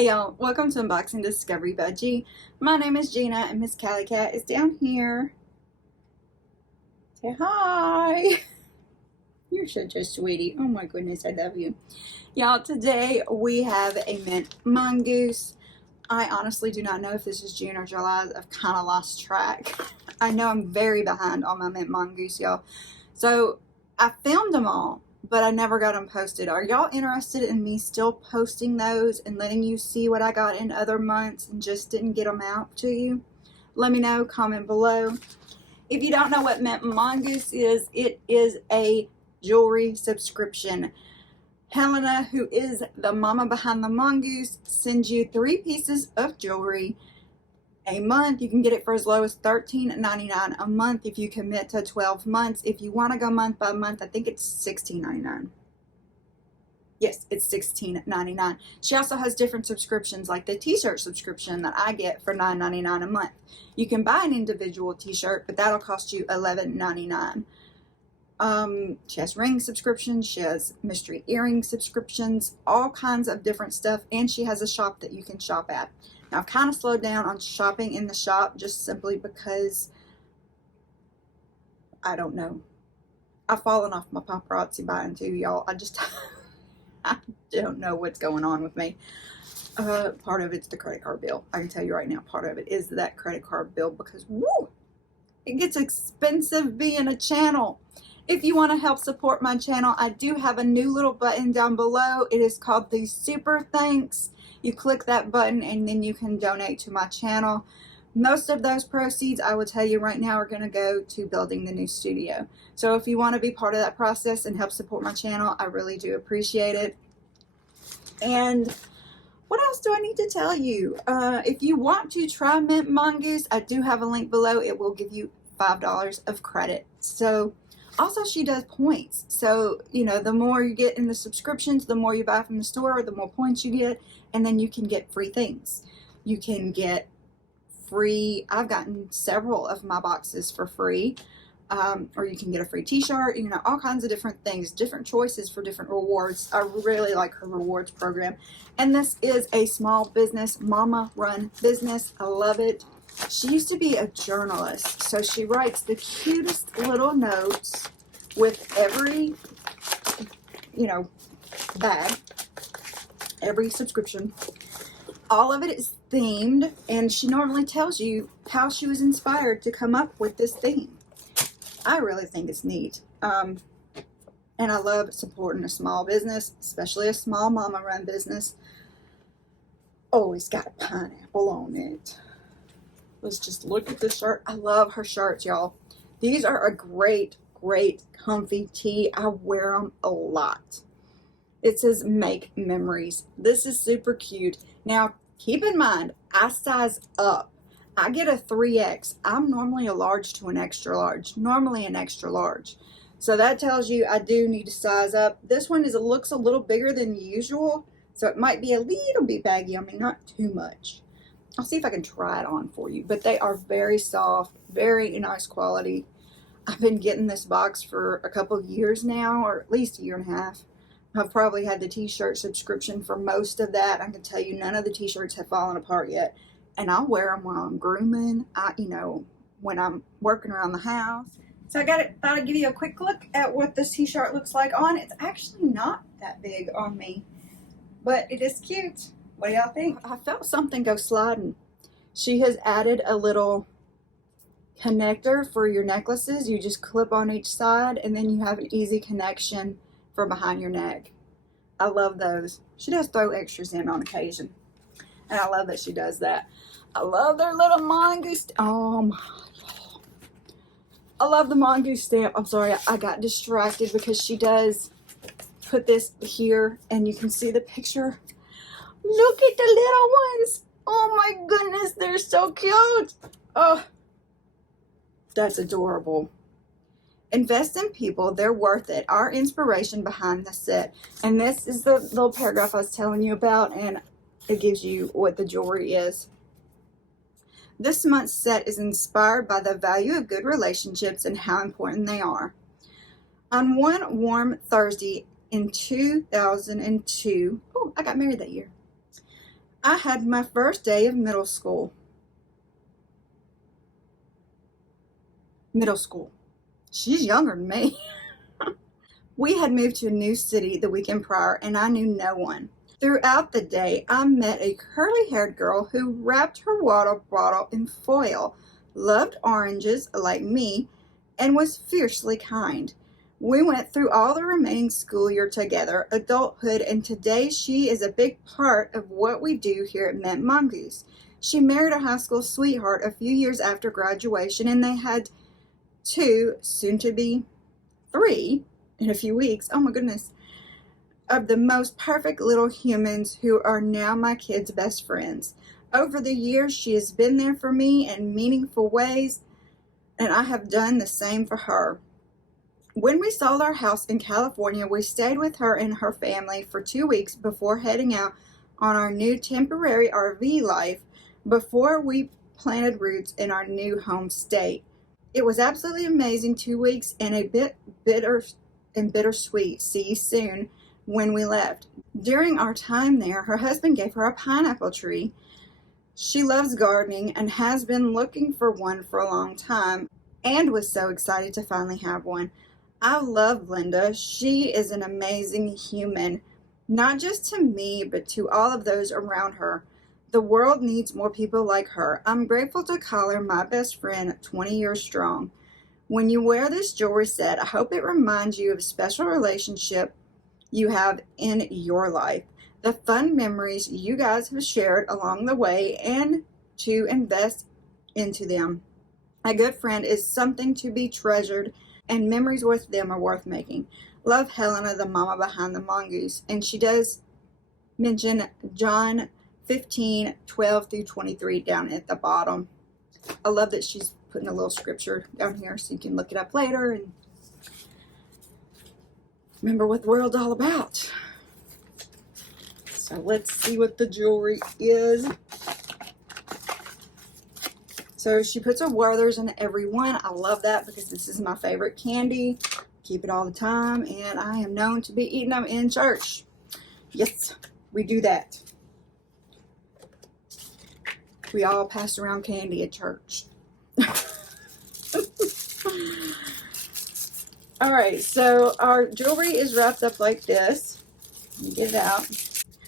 Hey y'all, welcome to Unboxing Discovery by G. My name is Gina and Miss Cali Cat is down here. Say hi. You're such a sweetie. Oh my goodness, I love you. Y'all, today we have a mint mongoose. I honestly do not know if this is June or July. I've kind of lost track. I know I'm very behind on my mint mongoose, y'all. So I filmed them all, but I never got them posted. Are y'all interested in me still posting those and letting you see what I got in other months and just didn't get them out to you? Let me know, comment below. If you don't know what Mint Mongoose is, it is a jewelry subscription. Helena, who is the mama behind the mongoose, sends you 3 pieces of jewelry a month. You can get it for as low as $13.99 a month if you commit to 12 months. If you want to go month by month, I think it's $16.99. Yes, it's $16.99. She also has different subscriptions, like the t-shirt subscription that I get for $9.99 a month. You can buy an individual t-shirt, but that'll cost you $11.99. She has ring subscriptions, she has mystery earring subscriptions, all kinds of different stuff, and she has a shop that you can shop at. Now, I've kind of slowed down on shopping in the shop just simply because, I don't know, I've fallen off my paparazzi buying too, y'all. I don't know what's going on with me. Part of it's the credit card bill. I can tell you right now, part of it is that credit card bill because, woo, it gets expensive being a channel. If you want to help support my channel, I do have a new little button down below. It is called the Super Thanks. You click that button and then you can donate to my channel. Most of those proceeds, I will tell you right now, are going to go to building the new studio. So if you want to be part of that process and help support my channel, I really do appreciate it. And what else do I need to tell you? If you want to try Mint Mongoose, I do have a link below. It will give you $5 of credit. So also, she does points. So, you know, the more you get in the subscriptions, the more you buy from the store, the more points you get, and then you can get free things. You can get free, I've gotten several of my boxes for free, or you can get a free t-shirt, you know, all kinds of different things, different choices for different rewards. I really like her rewards program. And this is a small business, mama run business. I love it. She used to be a journalist, so she writes the cutest little notes with every, you know, bag, every subscription. All of it is themed, and she normally tells you how she was inspired to come up with this theme. I really think it's neat. And I love supporting a small business, especially a small mama-run business. Oh, it's got a pineapple on it. Let's just look at this shirt. I love her shirts, y'all. These are a great, great comfy tee. I wear them a lot. It says make memories. This is super cute. Now, keep in mind, I size up. I get a 3X. I'm normally a large to an extra large. Normally an extra large. So that tells you I do need to size up. This one looks a little bigger than usual. So it might be a little bit baggy. I mean, not too much. I'll see if I can try it on for you, but they are very soft, very nice quality. I've been getting this box for a couple of years now, or at least a year and a half. I've probably had the t-shirt subscription for most of that. I can tell you none of the t-shirts have fallen apart yet, and I'll wear them while I'm grooming, you know, when I'm working around the house. So thought I'd give you a quick look at what this t-shirt looks like on. It's actually not that big on me, but it is cute. What do y'all think? I felt something go sliding. She has added a little connector for your necklaces. You just clip on each side and then you have an easy connection for behind your neck. I love those. She does throw extras in on occasion. And I love that she does that. I love their little mongoose. Oh my God. I love the mongoose stamp. I'm sorry, I got distracted because she does put this here and you can see the picture. Look at the little ones. Oh my goodness, they're so cute. Oh, that's adorable. Invest in people. They're worth it. Our inspiration behind the set. And this is the little paragraph I was telling you about, and it gives you what the jewelry is. This month's set is inspired by the value of good relationships and how important they are. On one warm Thursday in 2002, oh, I got married that year. I had my first day of middle school. Middle school. She's younger than me. We had moved to a new city the weekend prior, and I knew no one. Throughout the day, I met a curly-haired girl who wrapped her water bottle in foil, loved oranges like me, and was fiercely kind. We went through all the remaining school year together, adulthood, and today she is a big part of what we do here at Mint Mongoose. She married a high school sweetheart a few years after graduation, and they had two, soon to be three, in a few weeks. Oh my goodness. Of the most perfect little humans who are now my kids' best friends. Over the years, she has been there for me in meaningful ways, and I have done the same for her. When we sold our house in California, we stayed with her and her family for 2 weeks before heading out on our new temporary RV life before we planted roots in our new home state. It was absolutely amazing 2 weeks and a bit bittersweet. See you soon when we left. During our time there, her husband gave her a pineapple tree. She loves gardening and has been looking for one for a long time and was so excited to finally have one. I love Linda. She is an amazing human, not just to me, but to all of those around her. The world needs more people like her. I'm grateful to call her my best friend, 20 years strong. When you wear this jewelry set, I hope it reminds you of a special relationship you have in your life, the fun memories you guys have shared along the way, and to invest into them. A good friend is something to be treasured, and memories with them are worth making. Love, Helena, the mama behind the mongoose. And she does mention John 15:12-23 down at the bottom. I love that she's putting a little scripture down here so you can look it up later and remember what the world's all about. So let's see what the jewelry is. So she puts her Werthers in every one. I love that because this is my favorite candy. Keep it all the time, and I am known to be eating them in church. Yes, we do that. We all pass around candy at church. All right, so our jewelry is wrapped up like this. Let me get it out.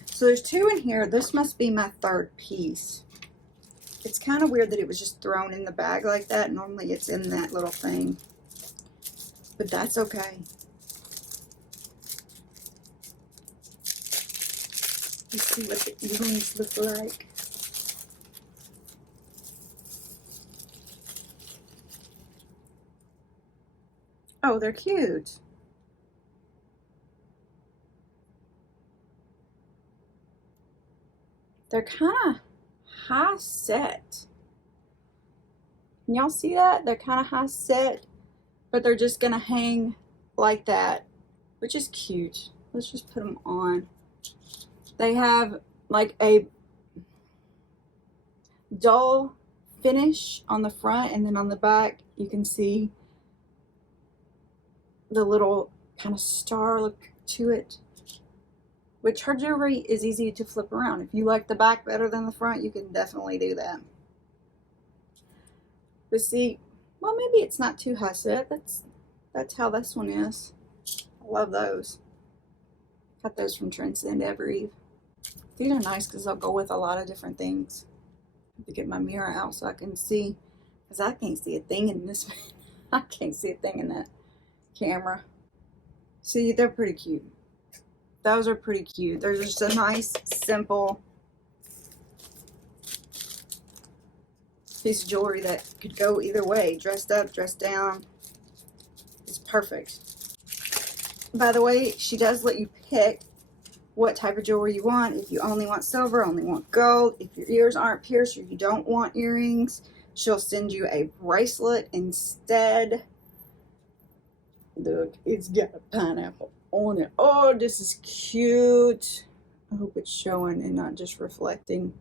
So there's two in here. This must be my third piece. It's kind of weird that it was just thrown in the bag like that. Normally it's in that little thing. But that's okay. Let's see what the earrings look like. Oh, they're cute. They're kind of high set. Can y'all see that? They're kind of high set, but they're just gonna hang like that, which is cute. Let's just put them on. They have like a dull finish on the front, and then on the back you can see the little kind of star look to it, which her jewelry is easy to flip around. If you like the back better than the front, you can definitely do that. But see, well, maybe it's not too high set. That's how this one is. I love those. Got those from Transcend Every Eve. These are nice because they'll go with a lot of different things. I have to get my mirror out so I can see, because I can't see a thing in this. I can't see a thing in that camera. See, they're pretty cute. Those are pretty cute. They're just a nice, simple piece of jewelry that could go either way. Dressed up, dressed down. It's perfect. By the way, she does let you pick what type of jewelry you want. If you only want silver, only want gold. If your ears aren't pierced or you don't want earrings, she'll send you a bracelet instead. Look, it's got a pineapple on it. Oh, this is cute. I hope it's showing and not just reflecting.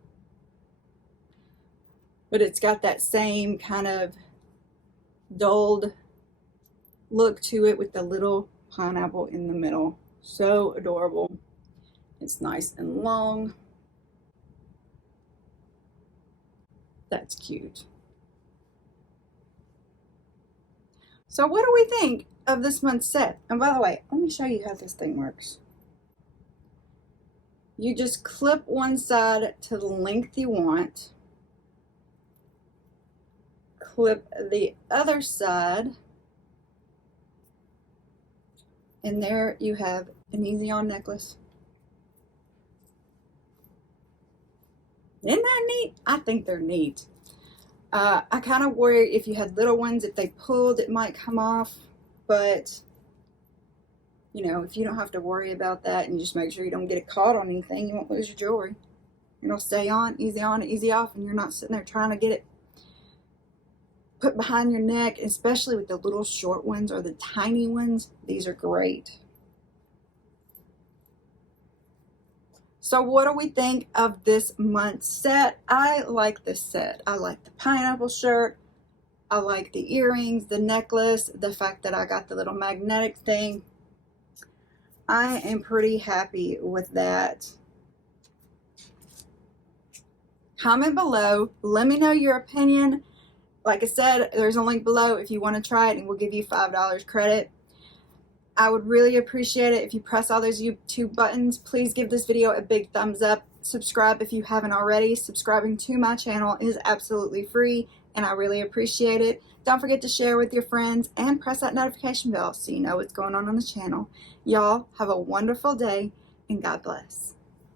But it's got that same kind of dulled look to it with the little pineapple in the middle. So adorable. It's nice and long. That's cute. So what do we think of this month's set? And by the way, let me show you how this thing works. You just clip one side to the length you want. Clip the other side. And there you have an easy on necklace. Isn't that neat? I think they're neat. I kind of worry if you had little ones, if they pulled, it might come off. But, you know, if you don't have to worry about that and you just make sure you don't get it caught on anything, you won't lose your jewelry. It'll stay on, easy off, and you're not sitting there trying to get it put behind your neck, especially with the little short ones or the tiny ones. These are great. So what do we think of this month's set? I like this set. I like the pineapple shirt. I like the earrings, the necklace, the fact that I got the little magnetic thing. I am pretty happy with that. Comment below. Let me know your opinion. Like I said, there's a link below if you want to try it, and we'll give you $5 credit. I would really appreciate it if you press all those YouTube buttons. Please give this video a big thumbs up. Subscribe if you haven't already. Subscribing to my channel is absolutely free, and I really appreciate it. Don't forget to share with your friends and press that notification bell so you know what's going on the channel. Y'all have a wonderful day, and God bless.